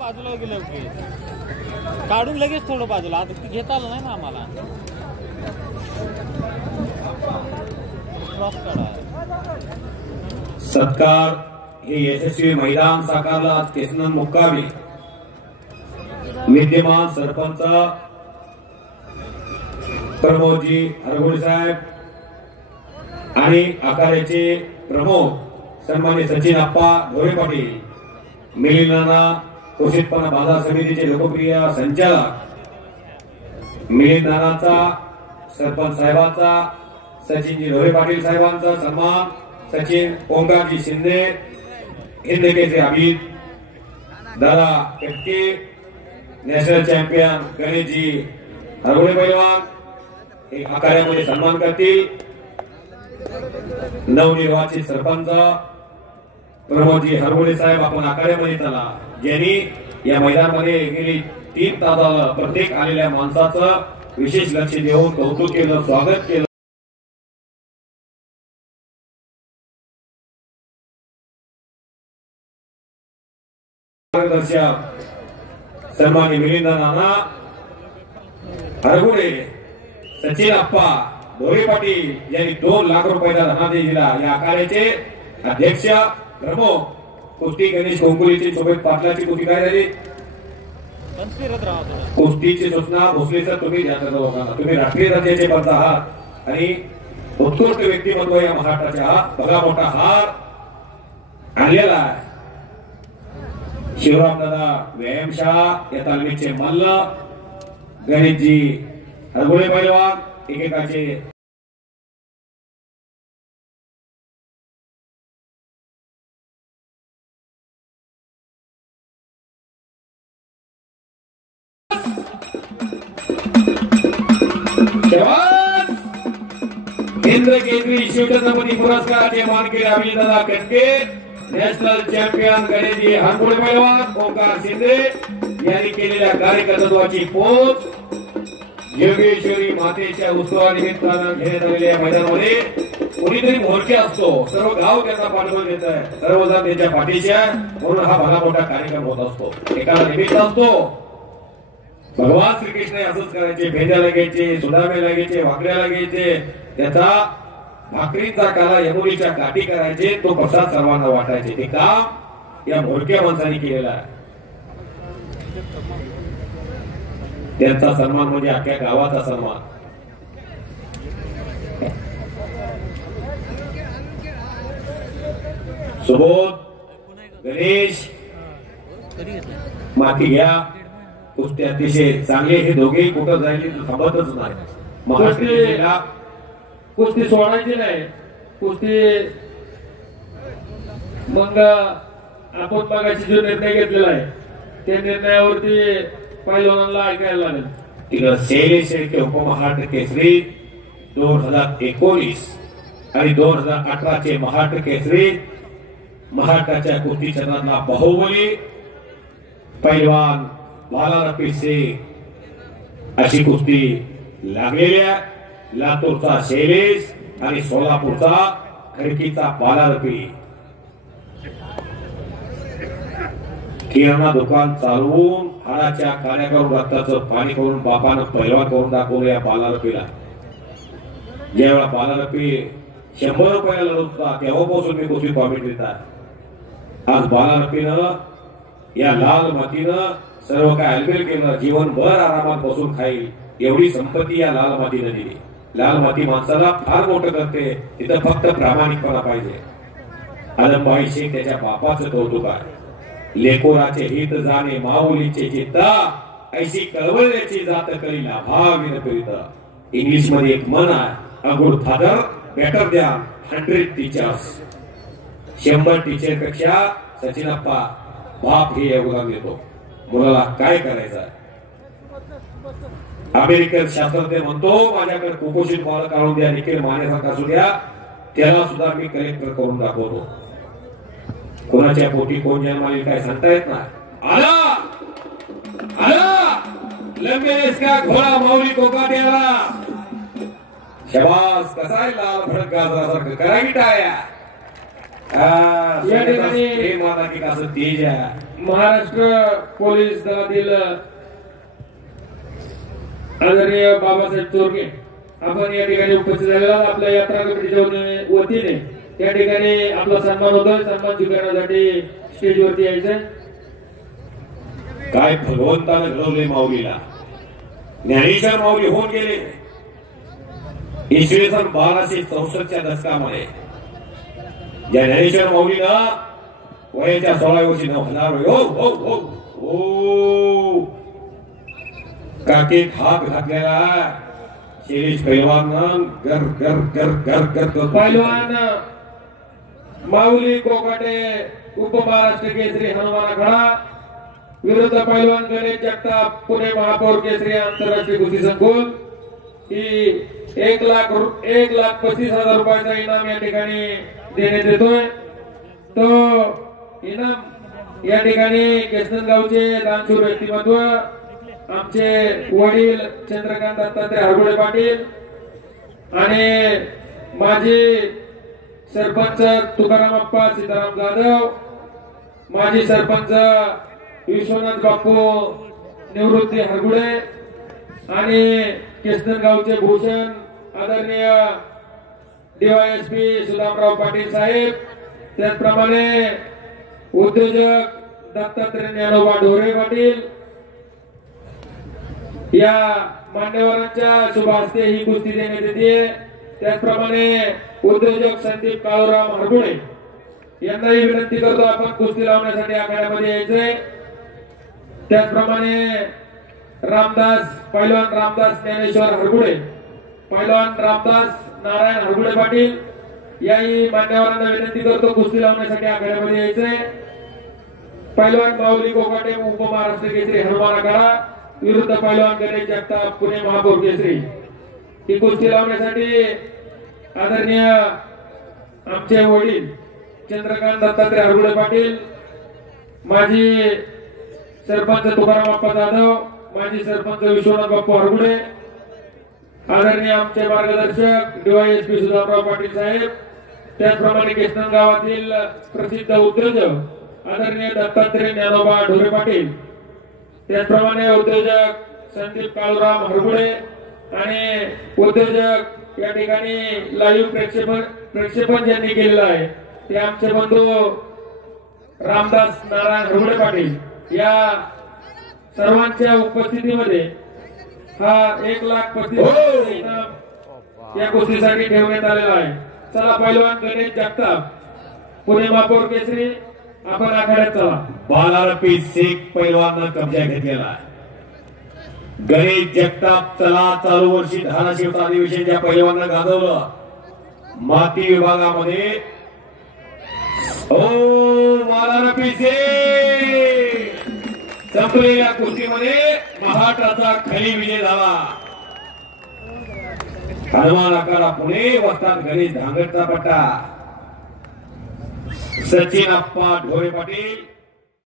बाजूला गेलं की काढून लगेच थोडं बाजूला, आता ती घेता आलं नाही ना आम्हाला. सत्कार हे यशस्वी मैदान साकारलं आज केसनंद मुक्कामी. विद्यमान सरपंच प्रमोदजी हरगोडे साहेब आणि आखाड्याचे प्रमुख सन्माननीय सचिन आप्पा ढोरे पाटील, मिलिंद नाना कृषी उत्पन्न बाजार समितीचे लोकप्रिय संचालक, मिलिंद नानाचा, सरपंच साहेबांचा, सचिनजी ढोरे पाटील साहेबांचा सन्मान, सचिन ओंकारजी शिंदे, हिंदकेचे अमित दादा कटके, नॅशनल चॅम्पियन गणेशजी हरगोडे पैलवान हे आखाड्यामध्ये सन्मान करतील. नवनिर्वाचित सरपंच प्रमोदजी हरगोडे साहेब, आपण आखाड्यामध्ये चला. ज्यांनी या मैदानामध्ये गेली 3 तास प्रत्येक आलेल्या माणसाचं विशेष लक्ष देऊन कौतुक केलं, स्वागत केलं. सन्माननीय मिलिंद नाना हरगोडे, सचिन आप्पा ढोरे पाटील यांनी 2 लाख रुपयाचा धनादेश दिला. या आखाड्याचे अध्यक्ष प्रमुख कुस्ती गणेश कोंकुलीची सोबत पाटलाची कुस्ती काय झाली, कुस्तीची सूचना भोसले सर तुम्ही द्या. लोकांना तुम्ही राष्ट्रीय दर्जाचे पंच आहात आणि उत्कृष्ट व्यक्तिमत्व या महाराष्ट्राचे आहात. बघा मोठा हार आलेला आहे. शिवराम दादा व्यायामशाळा या तालमीचे मल्ल, गणेशजी हरगोडे पैलवान एकेकाचे केंद्र केंद्रीय शिवछत्रपती पुरस्काराचे मानकरी अभिजित दादा कटके, नॅशनल चॅम्पियन गणेशजी हरगोडे पैलवान, ओंकार शिंदे यांनी केलेल्या कार्यकर्तृत्वाची पोच योगेश्वरी मातेच्या उत्सवानिमित्तानं घेण्यात आलेल्या मैदानामध्ये कोणीतरी मोर्चे असतो, सर्व गाव त्यांना पाठबळ देत आहे, सर्वजण त्यांच्या पाठीशी आहे, म्हणून हा भला मोठा कार्यक्रम होत असतो. एकाला निमित्त असतो. भगवान श्रीकृष्ण असंच करायचे, भेंड्याला घ्यायचे, सुदामेला घ्यायचे, वाकड्याला घ्यायचे, त्याचा भाकरीचा काला यमुनीच्या काठी करायचे, तो प्रसाद सर्वांना वाटायचे. ते काम या मोरक्या माणसांनी केलेला आहे. त्यांचा सन्मान म्हणजे अख्ख्या गावाचा सन्मान. सुबोध गणेश माती घ्या. कुस्ती अतिशय चांगले. हे दोघेही कुठं जायचे थांबतच नाही. महाराष्ट्राला कुस्ती सोडायची नाही. कुस्ती मग आपण बघायची जो निर्णय घेतलेला आहे त्या निर्णयावरती पैलवानांना ऐकायला लागेल. तिला शैलेश शेळके उपमहाराष्ट्र केसरी 2019 आणि 2018 चे महाराष्ट्र केसरी, महाराष्ट्राच्या कुस्ती क्षेत्रातला बाहुबली पैलवान बालारपी शेख अशी कुस्ती लागलेल्या लातूरचा शैलेश आणि सोलापूरचा खडकीचा बालारपी. किराणा दुकान चालवून हाडाच्या काड्या करून रक्ताचं पाणी करून बापानं पैलवान करून दाखवलं या बालारपीला. ज्यावेळा बालारपी 100 रुपयाला लढत होता तेव्हापासून मी कुस्ती कॉमेंट देतात. आज बालारपीनं या लाल मातीनं सर्व काय अलबेल केलं. जीवनभर आरामात बसून खाईल एवढी संपत्ती या लाल मातीनं दिली. लाल माती माणसाला फार मोठं करते. तिथं फक्त प्रामाणिकपणा पाहिजे. आलमबाई शेख त्याच्या बापाचं कौतुक आहे. लेकोराचे हित जाणे माऊलीचे चित्ता, ऐशी कळवळल्याची जात कळीला भाविन प्रीत. इंग्लिश मध्ये एक म्हण आहे, a good father better than 100 teachers. 100 teacher पेक्षा सचिनप्पा बाप हे योगदान देतो. मुलाला काय करायचं. अमेरिकन शास्त्रज्ञ म्हणतो माझ्याकडे कुपोषित बाळ काढून द्या, निखिल मानेसारखा असू द्या, त्याला सुद्धा मी कलेक्टर करून दाखवतो. कोणाच्या पोटी कोण जन्माला काय सांगता येत नाही. आला आला लंबेस का घोडा माऊली कोकाट्याला. शबास कसा आहे लाल भडक गाजरासारखं करा की टाळ्या. या ठिकाणी माता की कसं तेज आहे. महाराष्ट्र पोलीस दलातील आदरणीय बाबासाहेब चोरगे आपण या ठिकाणी उपस्थित झालेला आपल्या यात्रा कमिटीच्या वतीने या ठिकाणी आपला सन्मान होतोय. सन्मान स्वीकारण्यासाठी स्टेजवरती यायचंय. काय भगवंतानं घडवले माऊलीला. ज्ञानेश्वर माऊली होऊन गेले इसवी सन 1264च्या दशकामध्ये. ज्या ज्ञानेश्वर माऊलीला वयाच्या 16 वर्षी 9000 काकीत हात घातलेला शिरीष पैलवान गर गर गर गर गर पैलवान माऊली कोकाटे उपमहाराष्ट्र केसरी हनुमान आखाडा विरुद्ध पैलवान गणेश जगताप पुणे महापौर केसरी आंतरराष्ट्रीय कुस्ती संकुल ही 1,35,000 रुपयाचा इनाम या ठिकाणी देण्यात येतोय. तो इनाम या ठिकाणी केसनगावचे दानशूर व्यक्तिमत्व आमचे वडील चंद्रकांत दत्तात्रय हरगुडे पाटील आणि माजी सरपंच तुकाराम अप्पा सीताराम जाधव, माजी सरपंच विश्वनाथ बापू निवृत्ती हरगुडे आणि केसनगावचे भूषण आदरणीय डीवायएसपी सुदामराव पाटील साहेब, त्याचप्रमाणे उद्योजक दत्तात्रय ज्ञानोबा ढोरे पाटील या मान्यवरांच्या शुभ हस्ते ही कुस्ती देण्यात येते. त्याचप्रमाणे उद्योजक संदीप काळूराम हरगुडे यांनाही विनंती करतो आपण कुस्ती लावण्यासाठी आखाड्यामध्ये यायचंय. त्याचप्रमाणे पैलवान रामदास ज्ञानेश्वर हरगुडे, पैलवान रामदास नारायण हरगुडे पाटील याही मान्यवरांना विनंती करतो कुस्ती लावण्यासाठी आखाड्यामध्ये यायचंय. पैलवान माऊली कोकाटे उपमहाराष्ट्र केसरी हनुमान आखाडा विरुद्ध पैलवान गणेश जगताप पुणे महापौर केसरी ही कुस्ती लावण्यासाठी आदरणीय आमचे वडील चंद्रकांत दत्तात्रय हरगुडे पाटील, माजी सरपंच तुकाराम अप्पा जाधव, माजी सरपंच विश्वनाथ बापू हरगुडे, आदरणीय आमचे मार्गदर्शक डीवायएसपी सुदामराव पाटील साहेब, त्याचप्रमाणे केसनगाव गावातील प्रसिद्ध उद्योजक आदरणीय दत्तात्रय ज्ञानोबा ढोरे पाटील, त्याचप्रमाणे उद्योजक संदीप काळूराम हरगुडे आणि उद्योजक या ठिकाणी लाईव्ह प्रक्षेपण ज्यांनी केलेलं आहे ते आमचे बंधू रामदास नारायण हरगुडे पाटील या सर्वांच्या उपस्थितीमध्ये हा 1,35,000 इनाम या कुस्तीसाठी ठेवण्यात आलेला आहे. चला पैलवान गणेश जगताप पुणे महापौर केसरी आपण आखाड्यात चला. बालारपी शेख पैलवान कब्जा घेतलेला. गणेश जगताप चला चालू वर्षी धाराशिवचं अधिवेशन ज्या पैलवानं गाजवलं माती विभागामध्ये बालारपी शेख संपलेल्या कुस्तीमध्ये महाराष्ट्राचा खरी विजय झाला. हनुमान आखाडा पुणे वस्ताद गणेश धांगडचा पट्टा सचिन अप्पा ढोरे पाटील